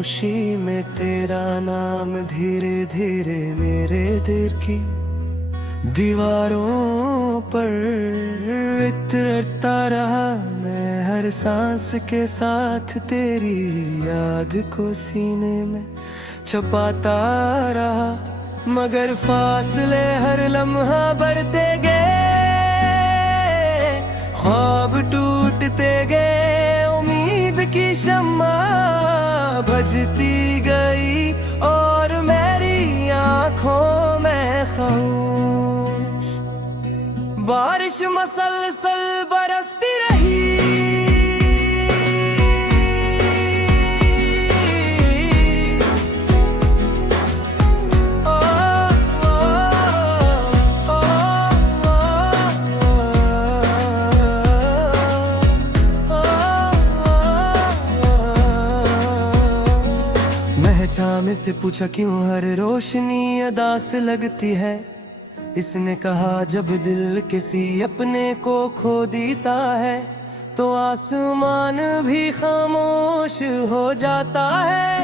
खामोशी में तेरा नाम धीरे धीरे मेरे दिल की दीवारों पर उतरता रहा। मैं हर सांस के साथ तेरी याद को सीने में छुपाता रहा, मगर फासले हर लम्हा बढ़ते गए, ख्वाब टूटते गए, उम्मीद की शम्मा बुझती गई और मेरी आंखों में खामोश बारिश मसलसल बरसती रही। में से पूछा क्यों हर रोशनी अदास लगती है। इसने कहा जब दिल किसी अपने को खो देता है तो आसमान भी खामोश हो जाता है,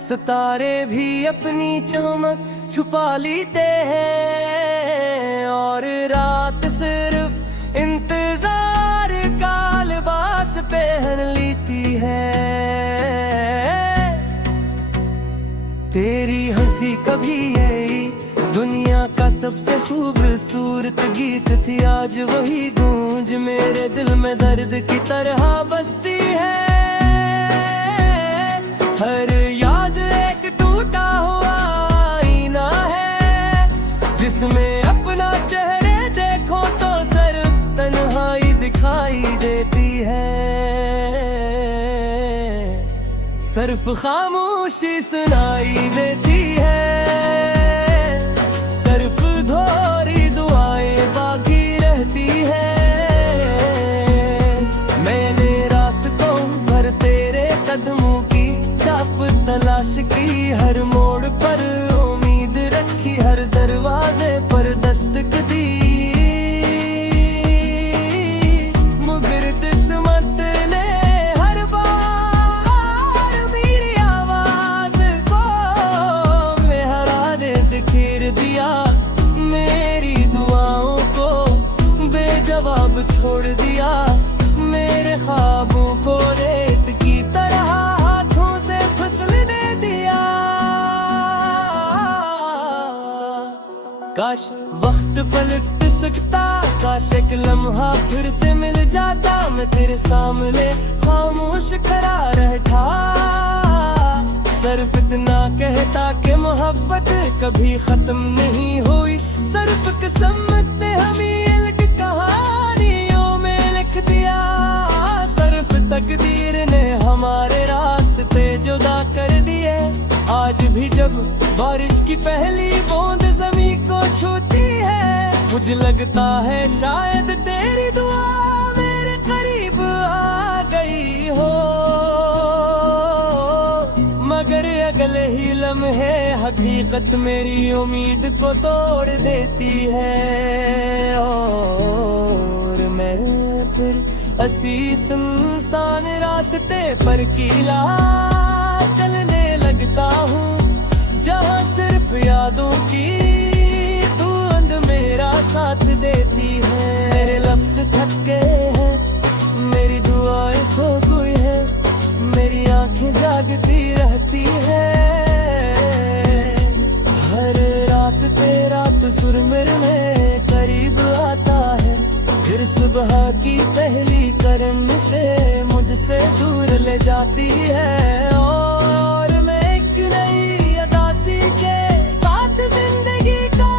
सितारे भी अपनी चमक छुपा लेते हैं और रात सिर्फ इंतजार का लिबास पहन लेती है। तेरी हंसी कभी यही दुनिया का सबसे खूबसूरत गीत थी, आज वही गूंज मेरे दिल में दर्द की तरह बसती है। हर याद एक टूटा हुआ आईना है, जिसमें अपना चेहरे देखो तो सिर्फ तन्हाई दिखाई देती है। सिर्फ खामोशी सुनाई देती है, सिर्फ धोरी दुआएं बाकी रहती है। मैंने रास्तों भर तेरे कदमों की छाप तलाश की, हर मोड़ पर उम्मीद रखी, हर दरवाजे पर दस्तक दी, मगर किस्मत ने हर बार मेरी आवाज को मेहराने बिखेर दिया, मेरी दुआओं को बेजवाब छोड़ दिया, मेरे ख्वाबों को रेत की तरह हाथों से फिसलने दिया। काश वक्त पलट सकता, काश एक लम्हा फिर से मिल जाता, मैं तेरे सामने खामोश खड़ा रहता, सिर्फ इतना कहता कि मोहब्बत कभी खत्म नहीं हुई, सिर्फ किस्मत ने हमें अलग कहानियों में लिख दिया, सिर्फ तकदीर ने हमारे रास्ते जुदा कर दिए। आज भी जब बारिश की पहली बूंद ज़मीन को छूती है, मुझे लगता है शायद तेरी दुआ मेरे करीब आ गई हो, मगर अगले ही लम्हे हकीकत मेरी उम्मीद को तोड़ देती है और मैं फिर असी सुनसान रास्ते पर कीला चलने लगता हूँ, जहाँ सिर्फ यादों की धुंध मेरा साथ देती है। मेरे लफ्ज़ थक गए हैं, मेरी दुआएं सो गई है, मेरी आंखें जागती रहती है, हर रात तेरा सुर मेरे में करीब आता है, फिर सुबह की पहली करन से मुझसे दूर ले जाती है और मैं एक नई अदासी के साथ जिंदगी का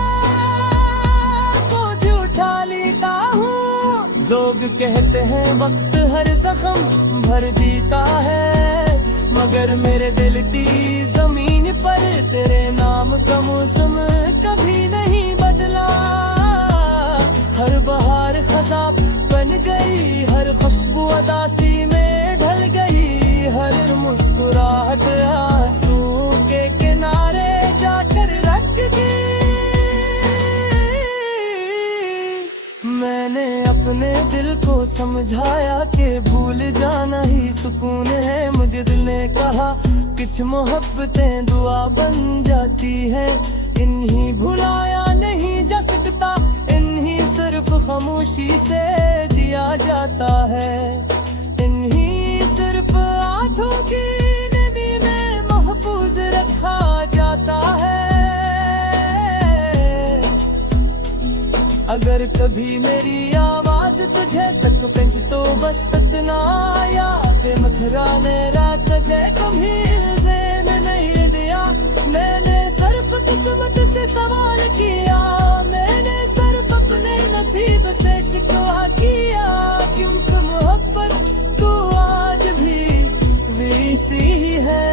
बोझ उठा लेता हूँ। लोग कहते हैं वक्त हर जख्म भर देता है, मगर मेरे दिल की जमीन पर तेरे नाम का मौसम कभी नहीं बदला, हर बहार खज़ा बन गई, हर खुशबू उदासी में ढल गई, हर मुस्कुराहट आंसू के किनारे जाकर रख दी। मैंने अपने दिल को समझाया कि भूल जाना ही सुकून है। मुझे दिल ने कहा कुछ मोहब्बतें दुआ बन जाती है। इन्हीं भुलाया नहीं जा सकता, इन्हीं सिर्फ खामोशी से जिया जाता है। इन्हीं सिर्फ आंखों की नमी में महफूज रखा जाता है। अगर कभी मेरी आवाज तुझे तक पहुंच तो बस इतना याद मखराने रात तुझे कभी ज़ेन नहीं दिया। मैंने सिर्फ किस्मत से सवाल किया, मैंने सिर्फ अपने नसीब से शिकवा किया। क्योंकि मोहब्बत तू आज भी वैसी ही है,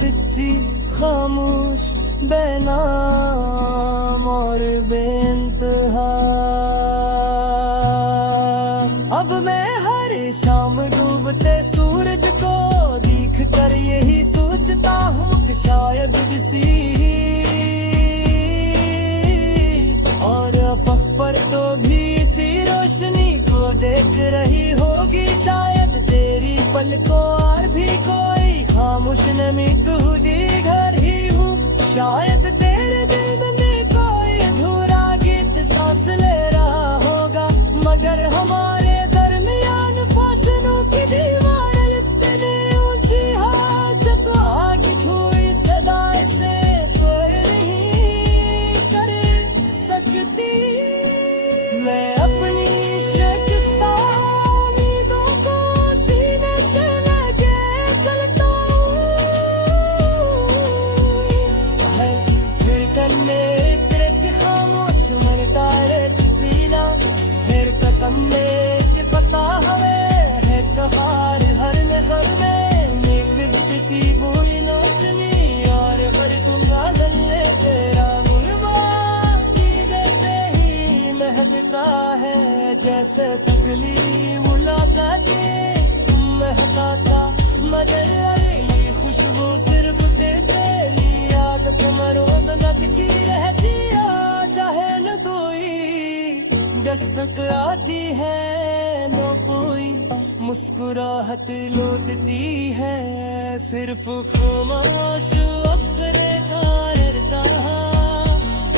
सच्ची खामोश बेनाम और बेइंतहा। अब मैं हर शाम डूबते सूरज को देख कर यही सोचता हूँ कि शायद किसी और अफक पर तो भी इसी रोशनी को देख रही होगी। शायद तेरी पलकों और भी कोई खामोश नमी खुदी घर ही हूँ। शायद तेरे दिल में कोई अधूरा गीत सांस ले रहा होगा, मगर हमारे दरमियान फासलों की दीवार इतनी ऊंची है जब आगे हुई सदा से कोई नहीं कर सकती। मैं अपनी शिकस्ता उम्मीदों को सीने से लेके चलता हूँ। है फिर करने तेरे की खामोश मरता है पीना। फिर कदम में कि पता हमें है कहार हर नजर में निकच की बुरी नौसनी। और पर तुम ले तेरा मुलमा की जैसे ही महकता है, जैसे तकली मुलाकातें तुम महका था। मगर अरे खुशबू सिर्फ तेरी आदत मरोद लटकी रहती है। चाहे न कोई दस्तक आती है न कोई मुस्कुराहट लौटती है। सिर्फ खामोश अपने घर जहाँ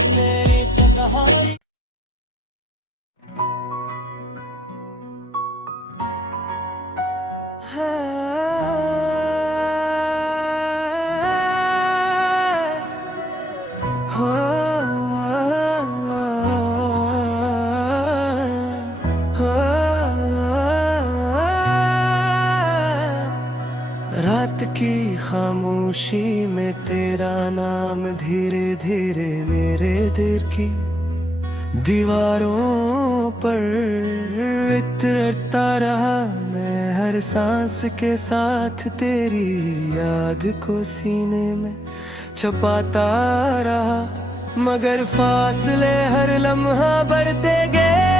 मेरी तकहारी। रात की खामोशी में तेरा नाम धीरे धीरे मेरे दिल की दीवारों पर उतरता रहा। मैं हर सांस के साथ तेरी याद को सीने में छुपाता रहा। मगर फासले हर लम्हा बढ़ते गए,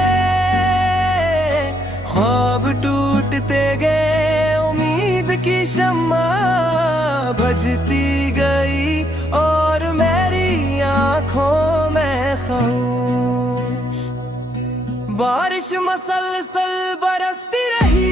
ख्वाब टूटते गए, उम्मीद की शम्मा बुझती गई और मेरी आंखों में खामोश बारिश मसलसल बरसती रही।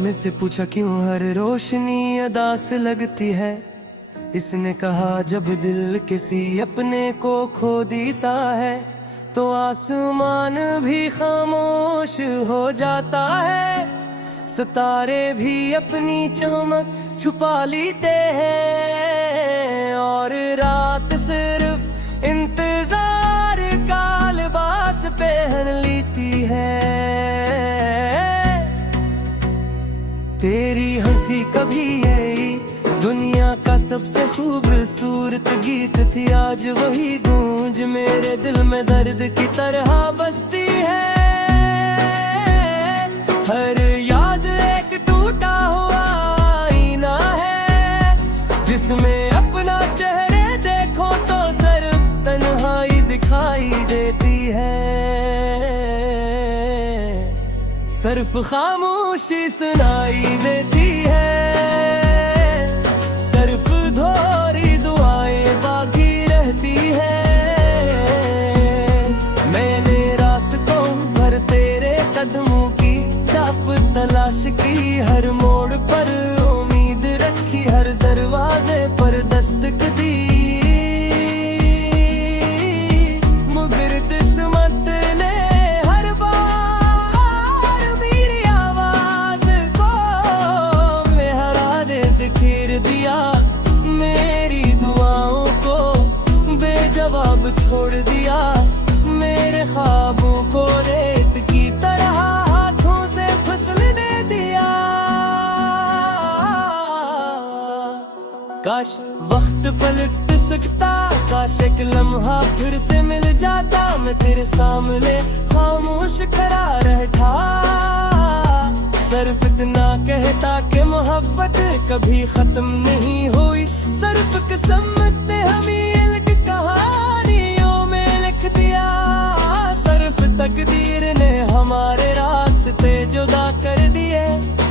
में से पूछा क्यों हर रोशनी अदास लगती है। इसने कहा जब दिल किसी अपने को खो देता है तो आसमान भी खामोश हो जाता है। सितारे भी अपनी चमक छुपा लेते हैं और रात सिर्फ इंतजार का लिबास पहन लेती है। तेरी हंसी कभी यही दुनिया का सबसे खूबसूरत गीत थी, आज वही गूंज मेरे दिल में दर्द की तरह बसती है। हर याद एक टूटा हुआ आईना है जिसमें अपना चेहरे देखो तो सिर्फ तन्हाई सिर्फ खामोशी सुनाई देती है, सिर्फ धोरी दुआएं बाकी रहती है। मैंने रास्तों भर तेरे कदमों की छाप तलाश की, हर मोड़ पर उम्मीद रखी, हर दरवाजे पर दस्तक दी, मगर किस्मत ने हर बार मेरी आवाज को मेहराने बिखेर दिया, मेरी दुआओं को बेजवाब छोड़ दिया, मेरे ख्वाबों को रेत की तरह हाथों से फिसलने दिया। काश वक्त पलट सकता, काश एक लम्हा फिर से मिल जाता, मैं तेरे सामने खामोश खड़ा रहता, सिर्फ इतना कहता कि मोहब्बत कभी खत्म नहीं हुई, सिर्फ किस्मत ने हमें एक कहानियों में लिख दिया, सिर्फ तकदीर ने हमारे रास्ते जुदा कर दिए।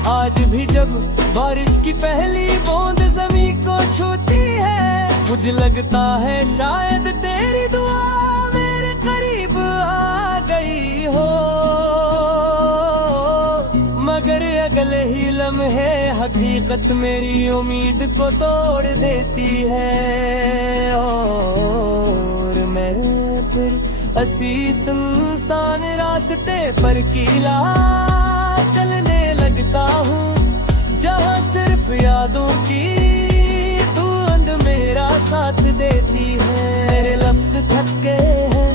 आज भी जब बारिश की पहली बूंद ज़मीन को छूती है, मुझे लगता है शायद तेरी दुआ मेरे करीब आ गई हो, मगर अगले ही लम्हे हकीकत मेरी उम्मीद को तोड़ देती है, और मैं फिर हंसी सुनसान रास्ते पर कीला चलने लगता हूँ, जहाँ सिर्फ यादों की धुंध मेरा साथ देती है। मेरे लफ्ज थक गए हैं,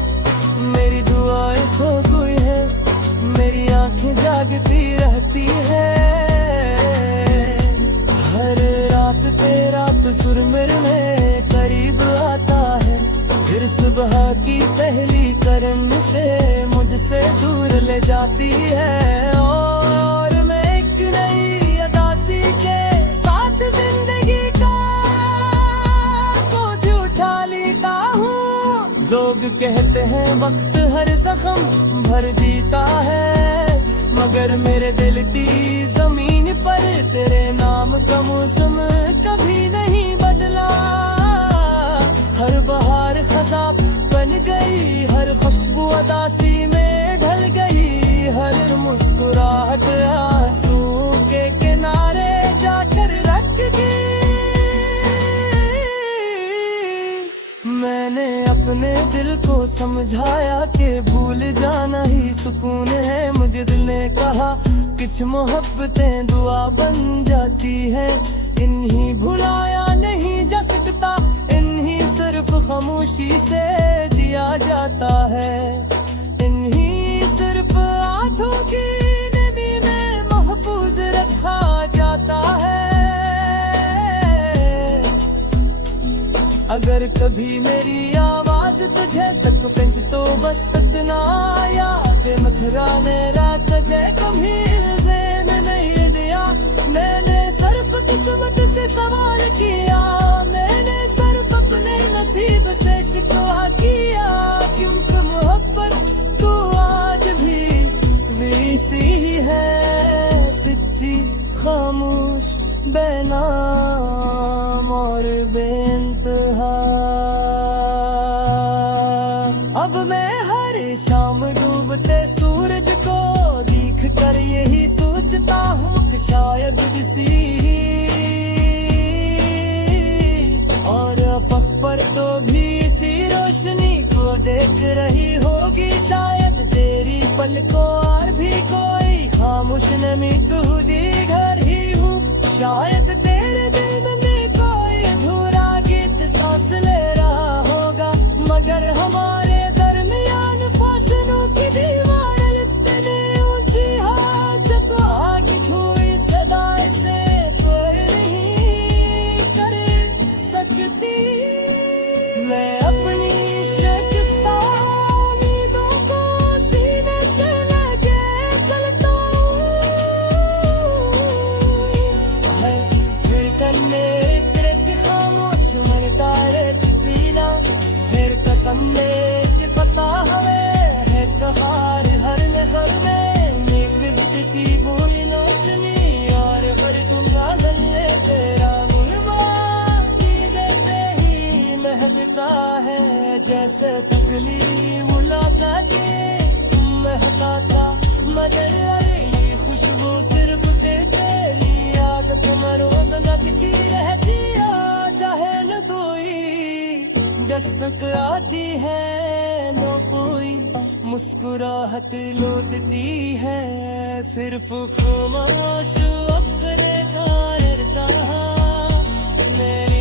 मेरी दुआएं सो गई है, मेरी आंखें जागती रहती है, हर रात तेरा सुर मेरे में करीब आता है, फिर सुबह की पहली करन से मुझसे दूर ले जाती है, और मैं एक नई अदासी के साथ जिंदगी का बोझ उठा लेता हूँ। लोग कहते हैं वक्त हर जख्म भर देता है, मगर मेरे दिल की जमीन पर तेरे नाम का मौसम कभी नहीं बदला, हर बहार खज़ा बन गई, हर खुशबू उदासी में ढल गई, हर मुस्कुराहट आंसू के किनारे जाकर रख दी। मैंने अपने दिल को समझाया कि भूल जाना ही सुकून है, मुझे दिल ने कहा कुछ मोहब्बतें दुआ बन जाती है, इन्हीं भुलाया नहीं जा सकता, इन्हीं सिर्फ खामोशी से जिया जाता है, इन्हीं सिर्फ आंखों की नमी में महफूज रखा जाता है। अगर कभी मेरी आवाज तुझे तक पहुंच तो बस इतना याद मखरा मेरा तुझे कभी ज़ेन नहीं दिया, मैंने सिर्फ किस्मत से सवाल किया, मैंने सिर्फ अपने नसीब से शिकवा किया, क्योंकि मोहब्बत तू आज भी वैसी ही है, सच्ची खामोश बेनाम और बेइंतहा। अब मैं हर शाम डूबते सूरज को देख कर यही सोचता हूँ कि शायद किसी और अफक पर तो भी इसी रोशनी को देख रही होगी, शायद तेरी पलकों और भी कोई खामोश नमी खुदी घर ही हूँ, शायद तेरे दिल में कोई अधूरा गीत सांस ले रहा होगा, मगर हमारे दरमियान फासलों की दीवार इतनी ऊंची है, जब आग हुई सदा से कोई नहीं कर सकती। मैं अपनी शिकस्ता उम्मीदों को सीने से लेके चलता हूँ, जैसे तकली मुलाकात तुम महकाता मगर अरे खुशबू सिर्फ तेरी आदत मरोद लगती रहती चाहे न कोई दस्तक आती है न कोई मुस्कुराहट लौटती है सिर्फ खामोश अपने कार मेरे